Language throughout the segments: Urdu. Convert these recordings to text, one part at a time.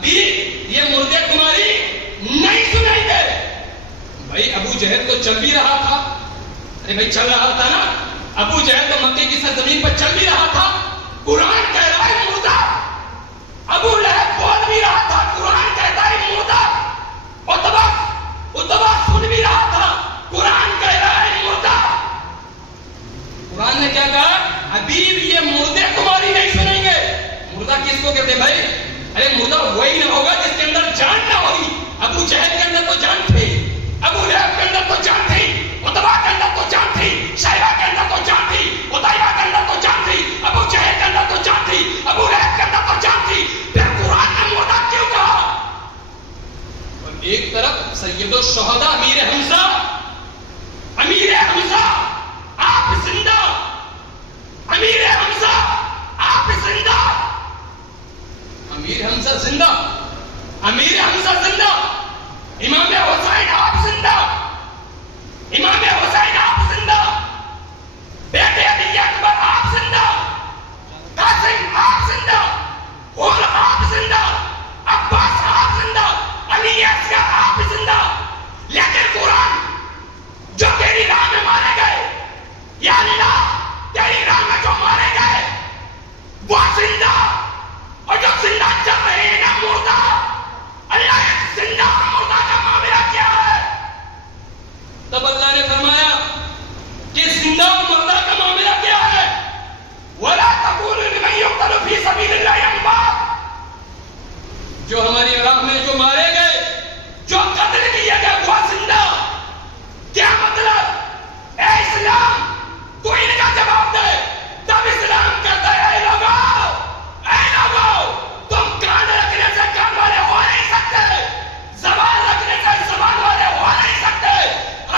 بھی یہ مردے تمہاری نہیں سنائیں گے. بھائی ابو جہل تو چل بھی رہا تھا. ارے بھائی چل رہا تھا نا. ابو جہل تو مکے کی سرزمین پر چل بھی رہا تھا. قرآن کہہ رہا ہے مردہ. ابو لہب بول بھی رہا تھا. قرآن کہتا ہے مردہ. اتبا سن بھی رہا تھا. قرآن کہہ رہا ہے مردہ. قرآن نے کیا کہا؟ ابھی بھی یہ مردے تمہاری نہیں سنیں گے. مردہ کس کو کہتے بھائی؟ ارے مردہ وہی نہ ہوگا جس کے اندر جان نہ ہوگی. ابو جہل کے اندر تو جان تھی. ابو لہب کے اندر تو جان تھی. اتبا کے اندر تو جان تھی. شیبہ کے اندر تو جان تھی. اتیبہ کے اندر تو جان تھی. ابو جہل کے اندر تو جان تھی. ابو لہب کے اندر تو جان تھی. پھر قرآن نے مردہ کیوں کہا؟ اور ایک طرف سید الشہداء امیر حمزہ آپ زندہ. امیر حمزہ آپ زندہ. امیر حمزہ زندہ. امیر حمزہ زندہ. امام حسین آپ زندہ. امام حسین آپ زندہ. بیٹے علی اکبر آپ زندہ. قاسم آپ زندہ. غور آپ زندہ. عباس آپ زندہ. علی اصغر آپ زندہ. لیکن قرآن جو تیری راہ میں مارے گئے، یا اللہ تیری راہ میں جو مارے گئے وہ زندہ، اور جو زندہ چل رہے ہیں نا مردہ. اللہ زندہ مردہ کا معاملہ کیا ہے؟ تب اللہ نے فرمایا کہ زندہ مردہ کا معاملہ کیا ہے؟ وَلَا تَقُولُوا لِمَن يُقْتَلُ فِي سَبِيلِ اللَّهِ أَمْوَاتٌ. جو ہماری راہ میں جو مارے گئے، جو قتل کیے گئے وہ زندہ. کیا مطلب؟ اے اسلام تو ان کا جواب دے. تب اسلام کہتا ہے اے لوگو تم کان رکھنے سے کان والے ہو نہیں سکتے. زبان رکھنے سے زبان والے ہو نہیں سکتے.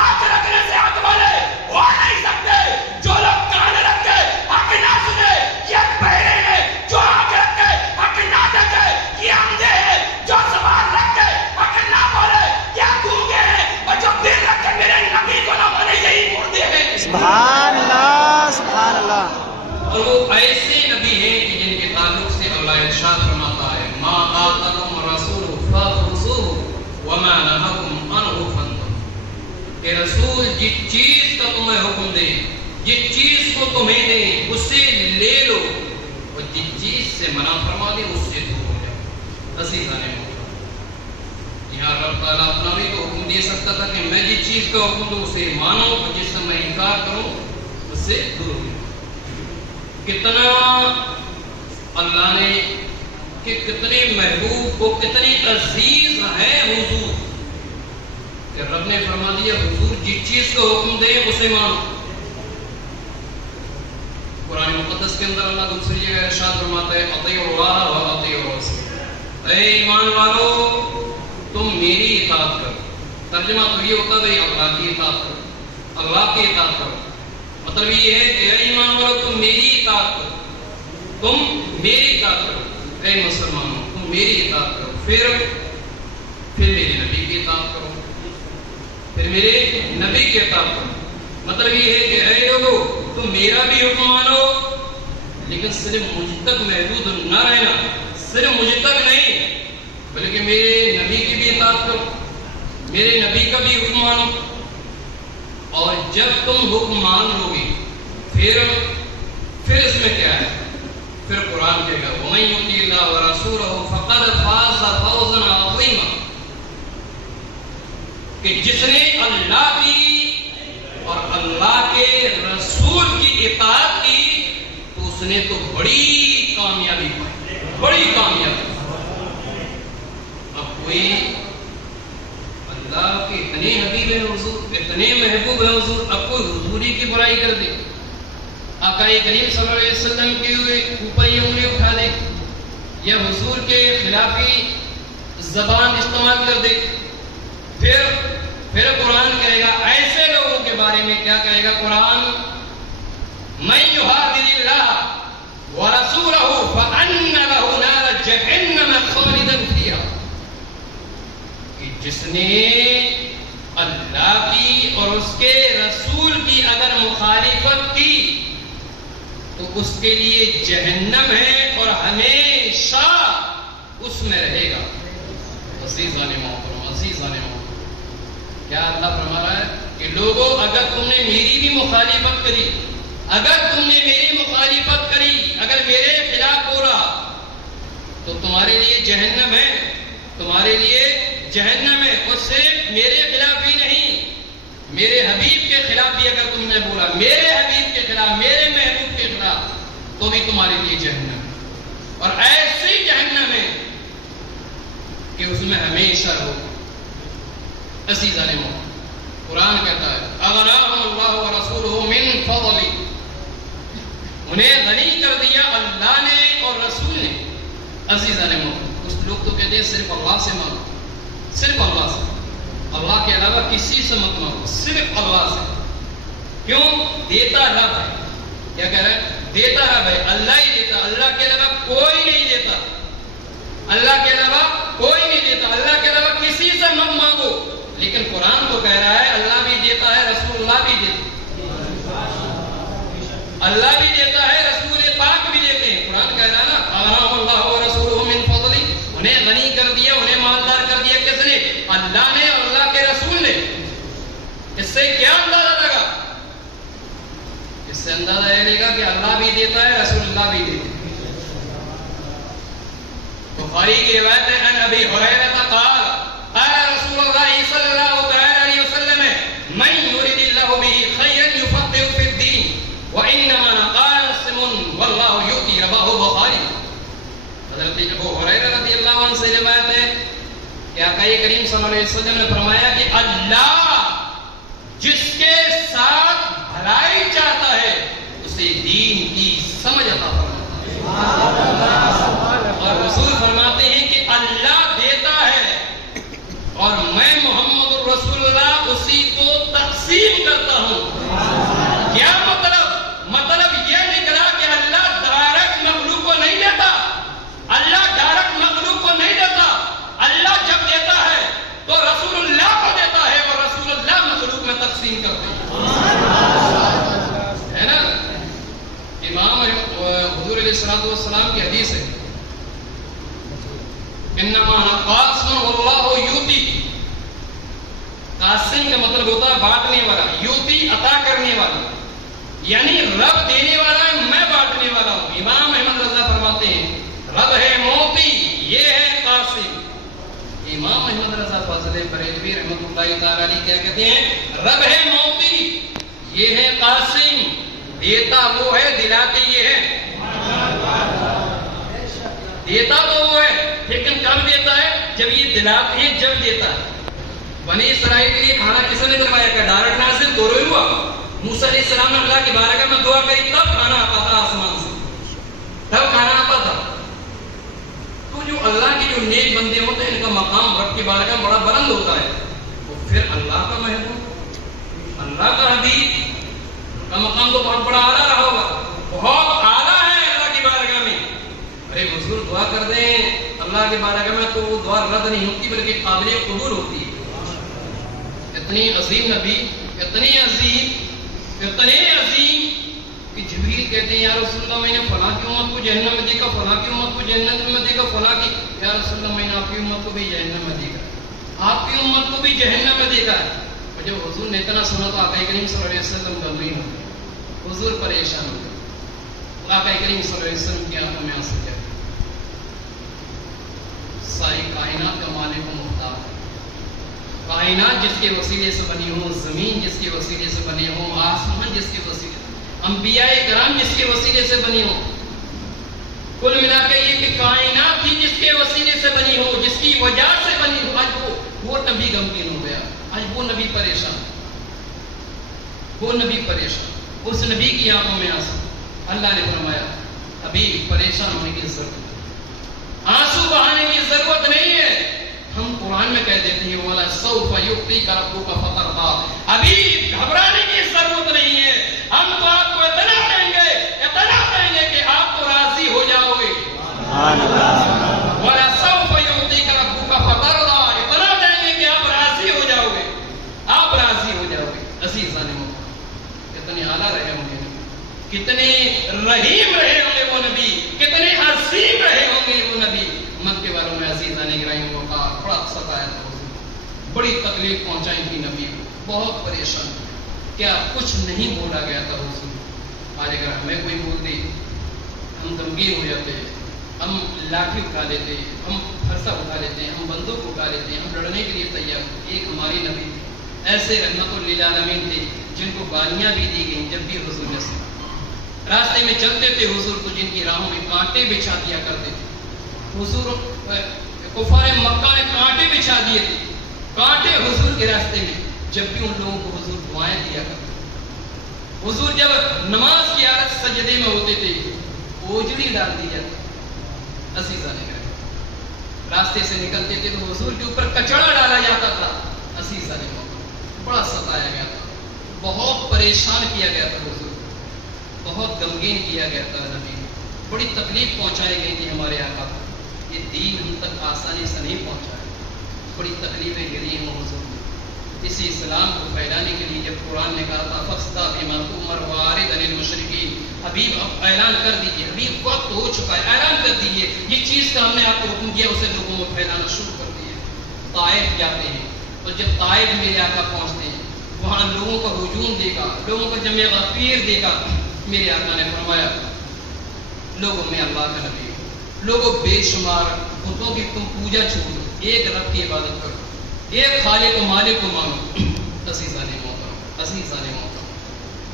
آنکھ رکھنے سے آنکھ والے ہو نہیں سکتے. جو لوگ کان رکھ کے حق نہ سنے یہ بہرے ہیں. جو آنکھ رکھ کے حق نہ دیکھے یہ اندھے ہیں. جو زبان رکھ کے حق نہ بولے یہ گونگے ہیں. اور جو دل رکھ کے میرے نبی کو نہ مانے یہی مردے ہیں. سبحان اللہ سبحان اللہ. اور وہ ایسے نبی ہیں کہ جن کے تعلق سے اللہ ارشاد فرماتا ہے ما آتاکم الرسول فخذوہ وما نہاکم عنہ فانتہوا. کہ رسول جس چیز کا تمہیں حکم دے، جس چیز کو تمہیں دے اسے لے لو، اور جس چیز سے منع فرما دے اس سے دور ہو جاؤ. عزیزان محترم، یہاں رب تعالیٰ اپنا بھی تو حکم دے سکتا تھا کہ میں جس چیز کا حکم دوں اسے مانو، اور جس سے میں انکار کروں اس سے دور ہو. کتنا اللہ نے کہ کتنے محبوب کو کتنے عزیز ہیں حضور، کہ رب نے فرما دیا حضور جس چیز کا حکم دے اسے مانو. قرآن مقدس کے اندر اللہ دوسری جگہ ارشاد فرماتا ہے اطیعوا اللہ و اطیعوا الرسول. اے ایمان والو تم میری اطاعت کرو. ترجمہ تو یہ ہوتا ہے اللہ کی اطاعت کرو، اللہ کی اطاعت کرو. مطلب یہ ہے کہ اے ایمان والو تم میری اطاعت کرو، تم میری اطاعت کرو. اے مسلمانوں تم میری اطاعت کرو. پھر میرے نبی کی اطاعت کرو، پھر میرے نبی کی اطاعت کرو. مطلب یہ ہے کہ اے لوگو تم میرا بھی حکم مانو، لیکن صرف مجھ تک محدود نہ رہنا. صرف مجھ تک نہیں بلکہ میرے نبی کی بھی اطاعت کرو، میرے نبی کا بھی حکم مانو. اور جب تم حکم مان لو گے پھر اس میں کیا ہے؟ پھر قرآن کہے گا وَمَن يُطِعِ اللَّهَ وَرَسُولَهُ فَقَدْ فَازَ فَوْزًا عَظِيمًا. کہ جس نے اللہ کی اور اللہ کے رسول کی اطاعت کی تو اس نے تو بڑی کامیابی پائی، بڑی کامیابی. اب کوئی اللہ کے اتنے حبیب ہیں حضور، اتنے محبوب ہیں حضور، اب کوئی حضوری کی برائی کر دے، آقا کریم صلی اللہ علیہ وسلم کے اوپر یہ انگلی اٹھا دے، یا حضور کے خلافی زبان استعمال کر دے، پھر قرآن کہے گا ایسے لوگوں کے بارے میں کیا کہے گا قرآن؟ مَن يُحَادِدِ اللَّهَ وَرَسُولَهُ فَأَنَّ لَهُ نَارَ جَهَنَّمَ خَالِدًا فِيهَا. کہ جس نے اللہ کی اور اس کے رسول کی اگر مخالفت کی تو اس کے لیے جہنم ہے اور ہمیشہ اس میں رہے گا. عزیزان محترم، عزیزان محترم، کیا اللہ فرما رہا ہے کہ لوگوں اگر تم نے میری بھی مخالفت کری، اگر تم نے میری مخالفت کری، اگر میرے خلاف بولا تو تمہارے لیے جہنم ہے، تمہارے لیے جہنم ہے۔ اور صرف میرے خلاف ہی نہیں، میرے حبیب کے خلاف بھی اگر تم نے بولا، میرے حبیب کے خلاف، میرے محبوب کے خلاف، تو بھی تمہارے لیے جہنم ہے، اور ایسی جہنم ہے کہ اس میں ہمیشہ رہو۔ عزیزان محترم، قرآن کہتا ہے اغناہم اللہ ورسولہ من فضلہ، انہیں غنی کر دیا اللہ نے اور رسول نے۔ عزیزان محترم، کچھ لوگ تو کہتے ہیں صرف اللہ سے مانگو، صرف اللہ سے، اللہ کے علاوہ کسی سے مت مانگو، صرف اللہ سے۔ کیوں؟ دیتا رب ہے۔ کیا کہہ رہا ہے؟ دیتا رب ہے، اللہ ہی دیتا، اللہ کے علاوہ کوئی نہیں دیتا، اللہ کے علاوہ کوئی نہیں دیتا، اللہ کے علاوہ کسی سے مت مانگو۔ لیکن قرآن تو کہہ رہا ہے اللہ بھی دیتا ہے، رسول اللہ بھی دیتا ہے، اللہ بھی دیتا ہے، رسول پاک بھی دیتے ہیں۔ قرآن کہہ رہا ہے نا اغناہم اللہ ورسولہ من فضلہ، انہیں غنی کر دیا، انہیں مالدار کر دیا، کس نے؟ اللہ نے اور اللہ کے رسول نے۔ اس سے کیا اندازہ لگا؟ اس سے اندازہ یہ لگا کہ اللہ بھی دیتا ہے، رسول اللہ بھی دیتا ہے۔ بخاری کی روایت ہے ان ابی ہریرہ قال قال رسول اللہ صلی اللہ علیہ وسلم من یرید اللہ به خیرا یفقهه فی الدین وانما قاسم واللہ یؤتی، رواه بخاری۔ حضرت ابو ہریرہ رضی اللہ عنہ سے روایت ہے کہ آقا کریم صلی اللہ علیہ وسلم نے فرمایا کہ اللہ جس کے ساتھ بھلائی چاہتا ہے اسے دین کی سمجھ عطا فرماتا ہے، اور رسول فرماتے ہیں کہ اللہ دیتا ہے اور میں محمد الرسول اللہ اسی کو تقسیم کرتا ہوں۔ کیا مطلب؟ مطلب یہ نکلا کہ اللہ ڈائریکٹ مخلوق کو نہیں دیتا، اللہ ڈائریکٹ مخلوق کو نہیں دیتا، اللہ جب دیتا ہے تو رسول اللہ کو دیتا ہے اور رسول اللہ مخلوق میں تقسیم کرتے ہیں، ہے نا؟ امام حضور علیہ الصلوۃ والسلام کی حدیث ہے انما قاسم واللہ یؤتی، قاسم کا مطلب ہوتا ہے بانٹنے والا، یؤتی عطا کرنے والا، یعنی رب دینے والا ہے، میں بانٹنے والا ہوں۔ امام احمد رضا فرماتے ہیں رب ہے موتی، یہ ہے قاسم۔ امام احمد رضا فاضل بریلوی رحمۃ اللہ تعالی علیہ کیا کہتے ہیں؟ رب ہے موتی، یہ ہے قاسم، دیتا وہ ہے، دلاتے یہ ہے۔ دیتا تو وہ ہے، لیکن کب دیتا ہے؟ جب یہ دلاتے ہیں، جب دیتا ہے۔ بنی اسرائیل کے لیے کھانا کس نے کروایا؟ کہ ڈائریکٹ نازل دو ہی ہوا؟ موسیٰ علیہ السلام نے اللہ کی بارگاہ میں دعا کری تب کھانا آتا تھا آسمان سے، تب کھانا آتا تھا۔ تو جو اللہ کے جو نیک بندے ہوتے ہیں ان کا مقام رب کی بارگاہ میں بڑا بلند ہوتا ہے، تو پھر اللہ کا محبوب، اللہ کا حبیب کا مقام تو بہت بڑا اعلیٰ رہا ہوگا، بہت اعلیٰ ہے اللہ کی بارگاہ میں۔ ارے حضور دعا کر دیں اللہ کی بارگاہ میں تو وہ دعا رد نہیں ہوتی بلکہ قابل قبول ہوتی ہے۔ اتنی عظیم نبی، اتنی عظیم کہ جبریل کہتے ہیں یا رسول اللہ میں نے فلاں کی امت کو جہنم میں دیکھا، فلاں کی امت کو جہنم میں دیکھا، فلاں کی، یا رسول اللہ میں نے آپ کی امت کو بھی جہنم میں دیکھا، آپ کی امت کو بھی جہنم میں دیکھا ہے۔ اور جب حضور نے اتنا سنا تو آقا کریم صلی اللہ علیہ وسلم غمگین ہو گئے، حضور پریشان ہو گئے، آقا کریم صلی اللہ علیہ وسلم کی آنکھوں میں آنسو کیا؟ ساری کائنات کا مالک و مختار، کائنات جس کے وسیلے سے بنی ہو، زمین جس کے وسیلے سے بنے ہو، آسمان جس کے وسیلے، انبیاء کرام جس کے وسیلے سے بنی ہو، کل ملا کے یہ کہ کائنات ہی جس کے وسیلے سے بنی ہو، جس کی وجہ سے بنی ہو، آج وہ نبی غمگین ہو گیا، آج وہ نبی پریشان، وہ نبی پریشان، اس نبی کی آنکھوں میں آنسو۔ اللہ نے فرمایا ابھی پریشان ہونے کی ضرورت نہیں، آنسو بہانے کی ضرورت نہیں ہے۔ ہم قرآن میں کہہ دیتے ہیں والا سوف یعطیک ربک فترضی، ابھی گھبرانے کی ضرورت نہیں ہے، ہم تو آپ کو اتنا دیں گے کہ آپ تو راضی ہو جاؤ گے۔ والا سوف یعطیک ربک فترضی، اتنا دیں گے کہ آپ راضی ہو جاؤ گے، آپ راضی ہو جاؤ گے۔ عزیزان محترم، کتنے اعلیٰ رہے ہوں گے، کتنے رحیم رہے ہوں گے وہ نبی، کتنے عظیم رہے ہوں گے وہ نبی۔ مت کے بارے میں عزیزان گرامی علیہ وقار بڑا ستایا تھا حضور، بڑی تکلیف پہنچائی تھی نبی کو، بہت پریشان، کیا کچھ نہیں بولا گیا تھا حضور؟ آج اگر ہمیں کوئی بول دے ہم غمگین ہو جاتے ہیں، ہم لاٹھی اٹھا لیتے ہیں، ہم فرسہ اٹھا لیتے ہیں، ہم بندوق اٹھا لیتے ہیں، ہم لڑنے کے لیے تیار ہوتے ہیں۔ ایک ہماری نبی ایسے رحمت للعالمین تھے جن کو گالیاں بھی دی گئیں جب بھی حضور نے سنا، راستے میں چلتے تھے حضور تو جن کی راہوں میں کانٹے بچھا دیا کرتے تھے، حضور کفار مکہ نے کانٹے بچھا دیے تھے، کانٹے حضور کے راستے میں، جب بھی ان لوگوں کو حضور دعائیں دیا کرتے تھے۔ حضور جب نماز کی حالت سجدے میں ہوتے تھے اوجڑی ڈال دی جاتی، عزیزاں نے کہا راستے سے نکلتے تھے تو حضور کے اوپر کچڑا ڈالا جاتا تھا، عزیزاں نے بڑا ستایا گیا تھا، بہت پریشان کیا گیا تھا حضور، بہت غمگین کیا گیا تھا نبی، بڑی تکلیف پہنچائی گئی تھی ہمارے آقا کو۔ یہ دین ہم تک آسانی سے نہیں پہنچا ہے، بڑی تکلیفیں گری ہیں حضور نے۔ اسی اسلام کو پھیلانے کے لیے جب قرآن نے کہا تھا فَاسْتَ بِمَا تُؤْمَرُ وَأَعْرِضْ عَنِ الْمُشْرِكِينَ، حبیب اب اعلان کر دیجئے، حبیب وقت ہو چکا ہے، اعلان کر دیجئے یہ چیز کا ہم نے آپ کو حکم دیا، اسے لوگوں میں پھیلانا شروع کر دیے۔ طائف جاتے ہیں اور جب طائف میرے آقا پہنچتے ہیں وہاں لوگوں کا ہجوم دیکھا، لوگوں کا جمع غفیر دیکھا، میرے آقا نے فرمایا لوگوں میں اللہ کا نبی، لوگوں بے شمار بتوں کی تم پوجا چھوڑ دو، ایک رب کی عبادت کرو، ایک خالق و مالک کو مانو۔ عزیزان محترم، عزیزان محترم،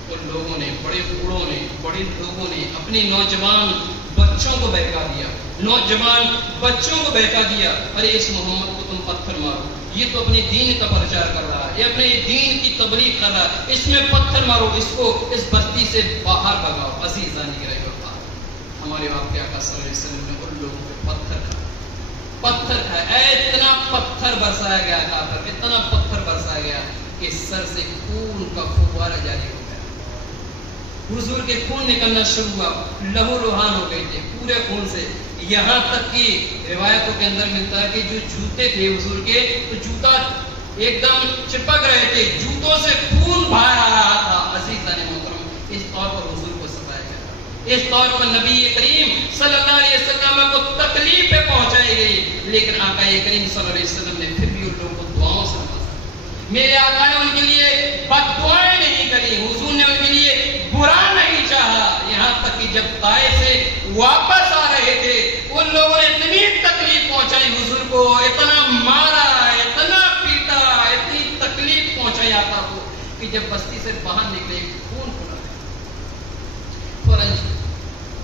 تو لوگوں نے، بڑے بوڑھوں نے، بڑے لوگوں نے اپنی نوجوان بچوں کو بہکا دیا، نوجوان بچوں کو بہکا دیا، ارے اس محمد کو تم پتھر مارو، یہ تو اپنے دین کا پرچار کر رہا ہے، یہ اپنے دین کی تبلیغ کر رہا ہے، اس میں پتھر مارو، اس کو اس بستی سے باہر بھگاؤ۔ عزیزان گرامی ہمارے آپ کے آقا صلی اللہ علیہ وسلم نے ان لوگوں کو پتھر کھایا، اتنا پتھر برسایا گیا تھا، اتنا پتھر برسایا گیا کہ سر سے خون کا فوارہ جاری ہو گیا، حضور کے خون نکلنا شروع ہوا، لہو لہان ہو گئے تھے پورے خون سے، یہاں تک کہ روایتوں کے اندر ملتا ہے کہ جو جوتے تھے حضور کے تو جوتا ایک دم چپک رہے تھے، جوتوں سے خون باہر آ رہا تھا۔ عزیزان محترم، اس طور پر حضور کو ستایا گیا، اس طور پر نبی کریم صلی اللہ علیہ وسلم کو تکلیف پہ پہنچائی گئی، لیکن آقا کریم صلی اللہ علیہ وسلم نے پھر بھی ان لوگوں کو دعاؤں سے نوازا۔ میرے آقا نے ان کے لیے بد دعائیں نہیں کری، حضور نے ان کے لیے برا نہیں چاہا، یہاں تک کہ جب طائف سے واپس آ رہے تھے ان لوگوں نے اتنی تکلیف پہنچائی حضور کو، اتنا مارا، اتنا پیٹا، اتنی تکلیف پہنچائی آقا کو کہ جب بستی سے باہر نکلے خون کھلا فوراً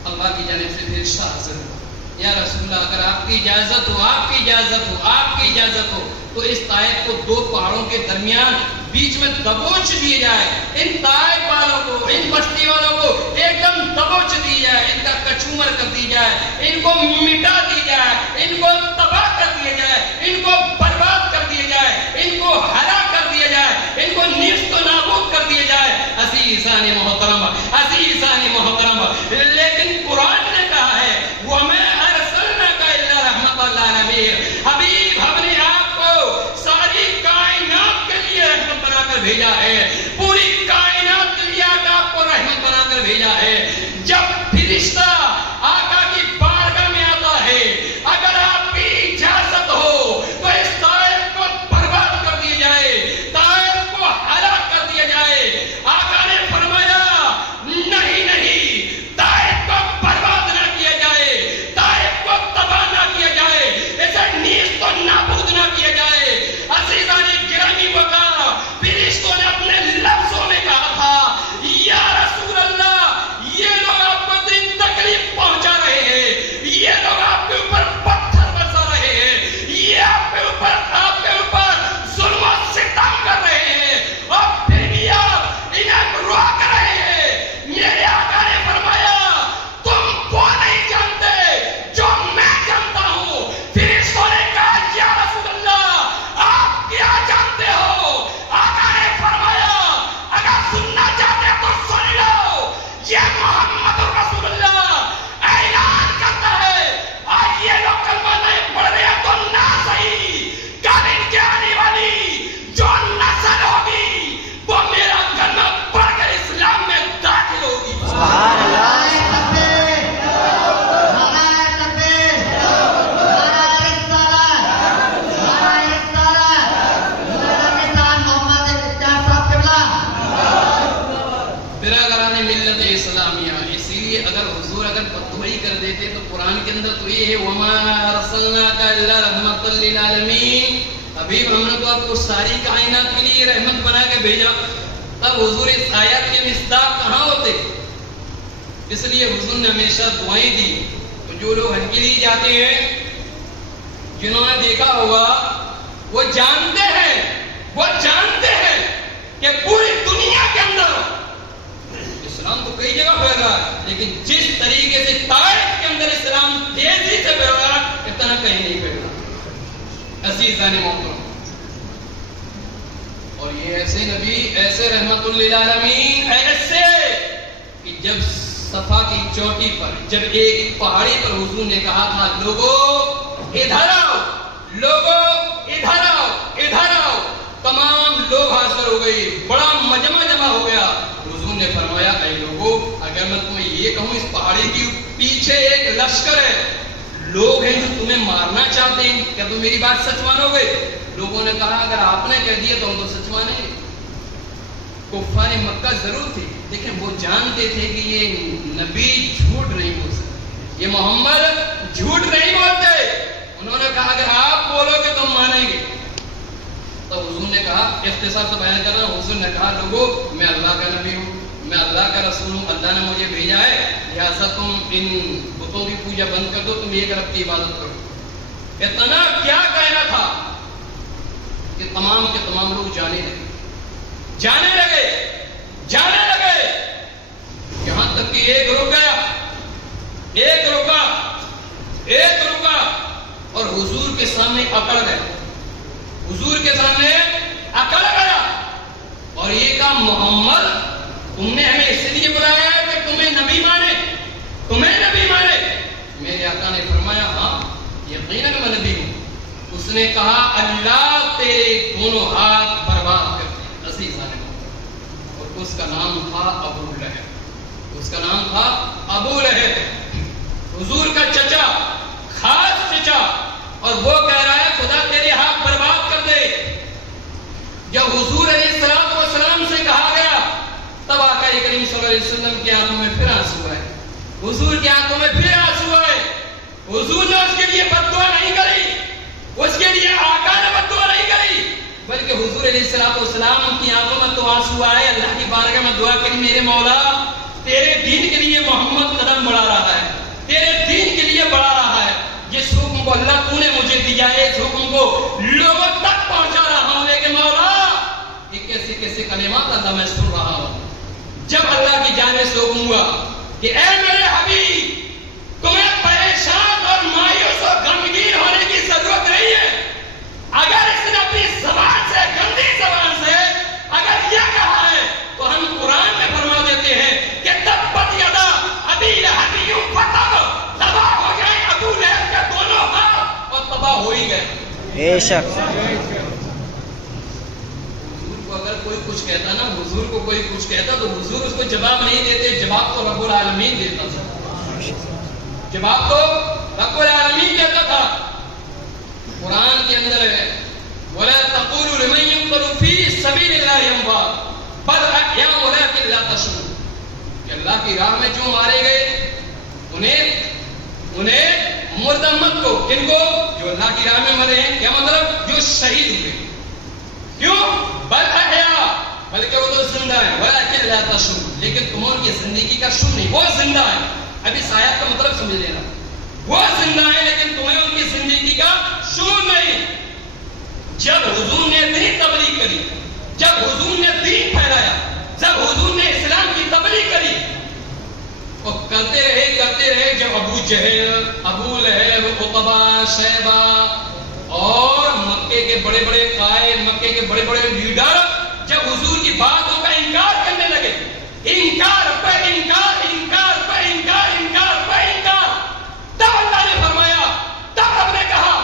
اللہ کی جانب سے پھر حاضر ہوا، یا رسول اللہ اگر آپ کی اجازت ہو، آپ کی اجازت ہو، آپ کی اجازت ہو تو اس طائف کو دو پہاڑوں کے درمیان بیچ میں دبوچ دیے جائے، ان طائف والوں کو، ان بستی والوں کو ایک دم دبوچ دی جائے، ان کا کچومر کر دی جائے، ان کو مٹا دی جائے، ان کو تباہ کر دیا جائے، ان کو برباد کر دیا جائے، ان کو ہلاک کر دیا جائے، ان کو نیست و نابود کر دیا جائے۔ عزیزان محترم، عزیزان محترم، لیکن قرآن نے کہا ہے وَمَا أَرْسَلْنَاكَ إِلَّا رَحْمَةً لِّلْعَالَمِينَ، حبیب ہم نے آپ کو ساری کائنات کے لیے رحمت بنا کر بھیجا ہے، پوری کائنات کے لیے آپ کو رحمت بنا کر بھیجا ہے۔ جب فرشتہ آقا کی بارگاہ میں آتا ہے، اگر آپ کی اجازت ہو تو اس طائف کو برباد کر دیا جائے، طائف کو ہلاک کر دیا جائے۔ آقا نے فرمایا نہیں نہیں، طائف کو برباد نہ کیا جائے، طائف کو تباہ نہ کیا جائے، اسے نیست و نابود نہ کیا جائے۔ عزیزان گرامی کو کہا، فرشتوں نے اپنے لفظوں میں کہا تھا یا رسول اللہ یہ لوگ آپ کو اتنی تکلیف تو یہ ہے وما ارسلناک الا رحمۃ للعالمین، حبیب ہم نے تو آپ کو ساری کائنات کے لیے رحمت بنا کے بھیجا. تب حضور اس آیات کے مصداق کہاں ہوتے؟ اس لیے حضور نے ہمیشہ دعائیں دی. تو جو لوگ حج کے لیے جاتے ہیں، جنہوں نے دیکھا ہوگا، وہ جانتے ہیں کہ پوری دنیا کے اندر اسلام تو کئی جگہ پھیل رہا ہے، لیکن جس طریقے سے طائف کے اندر اسلام تیزی سے پھیل رہا ہے، اتنا کہیں نہیں پھیل رہا. عزیزان محترم، اور یہ ایسے نبی، ایسے رحمت للعالمین، ایسے کہ جب صفا کی چوٹی پر، جب ایک پہاڑی پر حضور نے کہا تھا لوگوں ادھر آؤ، لوگوں ادھر آؤ، ادھر آؤ، تمام لوگ حاضر ہو گئے، بڑا مجمع جمع ہو گیا. حضور نے فرمایا اے لوگوں، اگر میں تمہیں یہ کہوں اس پہاڑی کے پیچھے ایک لشکر ہے، لوگ ہیں جو تمہیں مارنا چاہتے ہیں، کیا تم میری بات سچ مانو گے؟ لوگوں نے کہا اگر آپ نے کہہ دیا تو ہم تو سچ مانیں گے. کفار مکہ ضرور تھے، لیکن وہ جانتے تھے کہ یہ نبی جھوٹ نہیں بول سکتے، یہ محمد جھوٹ نہیں بولتے. انہوں نے کہا اگر آپ بولو گے تو ہم مانیں گے. تو حضور نے کہا، اختصار سے بیان کر رہا ہوں، حضور نے کہا لوگوں میں اللہ کا نبی ہوں، میں اللہ کا رسول ہوں، اللہ نے مجھے بھیجا ہے، لہٰذا تم ان بتوں کی پوجا بند کر دو، تم ایک رب کی عبادت کرو. اتنا کیا کہنا تھا کہ تمام کے تمام لوگ جانے لگے، یہاں تک کہ ایک رکا اور حضور کے سامنے اکڑ گیا اور یہ کہا محمد تم نے ہمیں اس لیے بلایا ہے کہ تمہیں نبی مانے. میرے آقا نے فرمایا ہاں یقیناً میں نبی ہوں. اس نے کہا اللہ تیرے دونوں ہاتھ برباد کر دے. عزیزان، اور اس کا نام تھا ابو لہب، حضور کا چچا، خاص چچا، اور وہ کہہ رہا ہے خدا تیرے ہاتھ برباد کر دے. جب حضور علیہ الصلوۃ والسلام سے کہا گیا تب آقا کریم صلی اللہ علیہ وسلم کی آنکھوں میں پھر آنسو آئے. حضور کی آنکھوں میں پھر آنسو آئے. حضور نے اس کے لیے بد دعا نہیں کری، اس کے لیے آقا نے بد دعا نہیں کری، بلکہ حضور علیہ الصلوۃ والسلام کی آنکھوں میں تو آنسو آئے. اللہ کی بارگاہ میں دعا کری میرے مولا تیرے دین کے لیے محمد قدم بڑھا رہا ہے، تیرے دین کے لیے بڑھا رہا ہے. جس حکم کو اللہ تو نے مجھے دیا ہے اس حکم کو لوگوں تک پہنچا رہا ہوں، لیکن مولا یہ کیسے کلمات اللہ میں سن رہا ہوں. جب اللہ کی جانب سے حکم ہوا کہ اے میرے حبیب تمہیں پریشان اور مایوس اور غمگین ہونے کی ضرورت نہیں ہے. اگر اس نے اپنی زبان سے، گندی زبان سے اگر یہ کہا ہے تو ہم قرآن میں فرما دیتے ہیں کہ تبت یدا ابی لہب وتب، تباہ ہو گئے ابو لہب کے دونوں ہاتھ اور تباہ ہو ہی گئے. بے شک. اگر کوئی کچھ کہتا نا، حضور کو کوئی کچھ کہتا تو حضور اس کو جواب نہیں دیتے، جواب تو رب العالمین دیتا تھا. جواب تو رب العالمین دیتا تھا. قرآن کے اندر ہے وَلَا تَقُولُوا لِمَنْ يُقْتَلُ فِي سَبِيلِ اللَّهِ أَمْوَاتٌ بَلْ أَحْيَاءٌ وَلَٰكِن لَا تَشْعُرُونَ. کہ اللہ کی راہ میں جو مارے گئے انہیں مردہ مت کو، کن کو؟ جو اللہ کی راہ میں مرے ہیں. کیا مطلب؟ جو شہید ہوئے. کیوں؟ بل احیا، بلکہ وہ تو زندہ ہے. ولکن لا تشعرون، لیکن تم ان کی زندگی کا شعور نہیں. وہ زندہ ہے. اب اس آیت کا مطلب سمجھ لینا، وہ زندہ ہے لیکن تمہیں ان کی زندگی کا شعور نہیں. جب حضور نے دین تبلیغ کری، جب حضور نے دین پھیلایا، جب حضور نے اسلام کی تبلیغ کری، اور کرتے رہے جب ابو جہل، ابو لہب، عتبہ، شیبہ اور مکے کے بڑے بڑے قائد، مکے کے بڑے بڑے لیڈر جب حضور کی باتوں کا انکار کرنے لگے، انکار پہ انکار، انکار پہ انکار، انکار پہ انکار، تب اللہ نے فرمایا، تب رب نے کہا،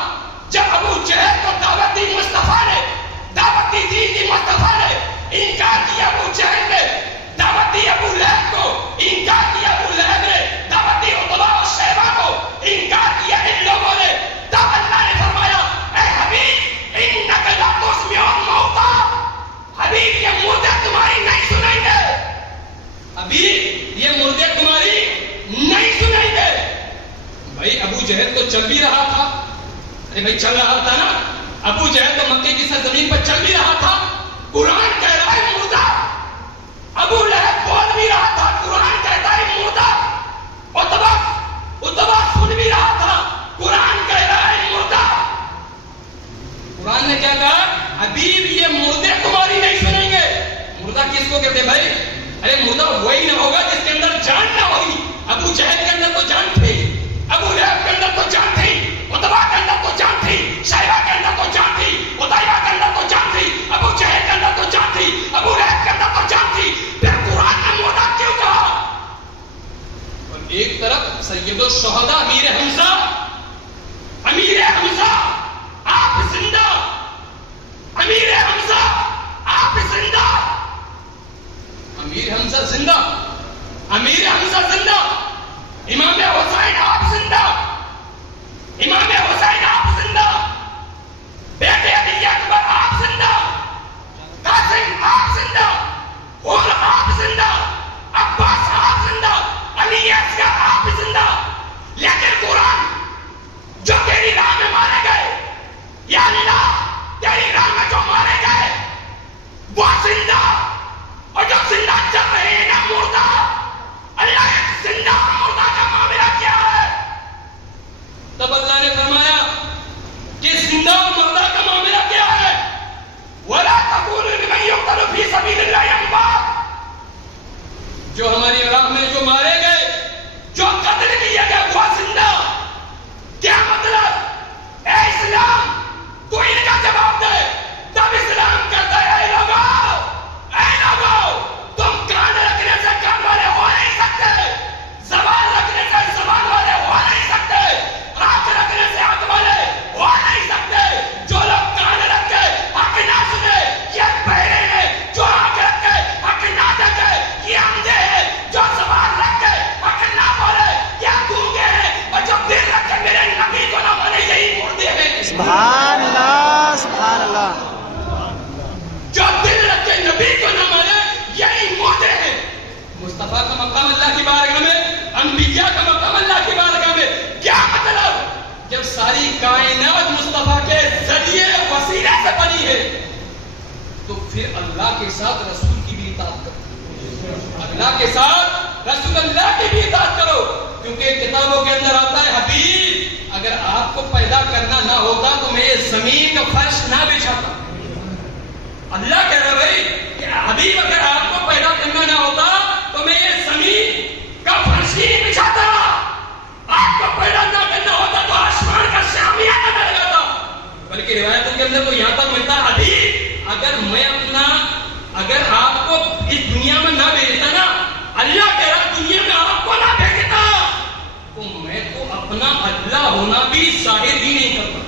جب ابو جہل کو دعوت دی مصطفیٰ نے، دعوت دی دین کی مصطفیٰ نے، انکار کیا ابو جہل نے، دعوت دی ابو لہب کو، انکار کیا ابو لہب نے، دعوت دی عتبہ اور شیبہ کو، انکار کیا ان لوگوں نے، تب اللہ نے فرمایا اے حبیب انک لا تسمع الموتى، حبیب یہ مردے تمہاری نہیں سنائیں گے، حبیب یہ مردے تمہاری نہیں سنائیں گے. بھائی ابو جہل کو چل بھی رہا تھا. ارے بھائی چل رہا تھا نا. ابو جہل تو مکے کی سرزمین پر چل بھی رہا تھا. قرآن کہہ رہا ہے مردہ. ابو لہب بول بھی رہا تھا. قرآن کہتا ہے مردہ. اتبا سن بھی رہا تھا. قرآن کہہ رہا ہے مردہ. قرآن نے کیا کہا؟ حبیب یہ مردے تمہاری نہیں سنیں گے. مردہ کس کو کہتے بھائی؟ ارے مردہ وہی نہ ہوگا جس کے اندر جان نہ ہوگی. ابو جہل کے اندر تو جان تھی. ابو لہب کے اندر تو جان تھی. اتبا کے اندر تو جان تھی. شیبہ کے اندر تو جان تھی. اتیبہ کے اندر تو جان تھی. ابو جہل کے اندر تو جان تھی. ابو لہب کے اندر تو جان تھی. پھر قرآن نے مردہ کیوں کہا؟ اور ایک طرف سید الشہداء امیر حمزہ آپ زندہ. امیر حمزہ آپ زندہ. امیر حمزہ زندہ. امیر حمزہ زندہ. امام حسین آپ زندہ. امام حسین آپ زندہ. بیٹے علی اکبر آپ زندہ. قاسم آپ زندہ. اور آپ زندہ. عباس آپ زندہ. علی اصغر آپ زندہ. لیکن قرآن جو تیری راہ میں مارے گئے، یا اللہ تیری راہ میں جو مارے گئے وہ زندہ، اور جو زندہ چل رہے ہیں نا مردہ. اللہ ایک زندہ مردہ کا معاملہ کیا ہے؟ تب اللہ نے فرمایا کہ زندہ مردہ کا معاملہ کیا ہے؟ وَلَا تَقُولُوا لِمَن يُقْتَلُ فِي سَبِيلِ اللَّهِ أَمْوَاتٌ. جو ہماری راہ میں جو مارے گئے، جو قتل کیے گئے وہ زندہ. کیا مطلب؟ اے اسلام تو ان کا جواب دے. تب اسلام کہتا ہے اے لوگو تم کان رکھنے سے کان والے ہو نہیں سکتے. زبان رکھنے سے زبان والے ہو نہیں سکتے. آنکھ رکھنے سے آنکھ والے ہو نہیں سکتے. جو لوگ کان رکھ کے حق نہ سنے یہ بہرے ہیں. جو آنکھ رکھ کے حق نہ دیکھے یہ اندھے ہیں. جو زبان رکھ کے حق نہ بولے یہ گونگے ہیں. اور جو دل رکھ کے میرے نبی کو نہ مانے یہی مردے ہیں. سبحان اللہ سبحان اللہ. جو دل رکھ کے نبی کو نہ مانے یہی مردے ہیں. مصطفیٰ کا مقام اللہ کی بارگاہ میں، انبیاء کا مقام اللہ کی بارگاہ میں. کیا مطلب؟ جب ساری کائنات مصطفیٰ کے ذریعے وسیلے سے بنی ہے تو پھر اللہ کے ساتھ رسول کی بھی اطاعت کرو. اللہ کے ساتھ رسول اللہ کی بھی اطاعت کرو. کیونکہ کتابوں کے اندر آتا ہے حبیب اگر آپ کو پیدا کرنا نہ ہوتا تو میں یہ زمین کا فرش نہ بچھاتا. اللہ کہہ رہا بھائی کہ حبیب اگر آپ کو پیدا کرنا نہ ہوتا تو میں یہ زمین کا فرش ہی نہیں بچھاتا. آپ کو پیدا نہ کرنا ہوتا تو آسمان کا شامیانہ نہ لگاتا. بلکہ روایتوں کے اندر تو یہاں تک ملتا ہے حبیب اگر آپ کو اس دنیا میں نہ بھیجتا نا، اللہ کہہ رہا دنیا میں آپ کو نہ بھیجتا تو میں تو اپنا اللہ ہونا بھی ظاہر ہی نہیں کرتا.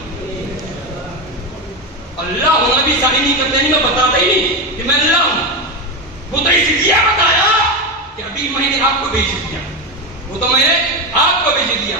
اللہ ہونا بھی ظاہر نہیں کرتا. میں بتاتا ہی نہیں کہ میں اللہ ہوں. وہ تو اس لیے بتایا کہ ابھی میں نے آپ کو بھیج دیا. وہ تو میں نے آپ کو بھیج دیا.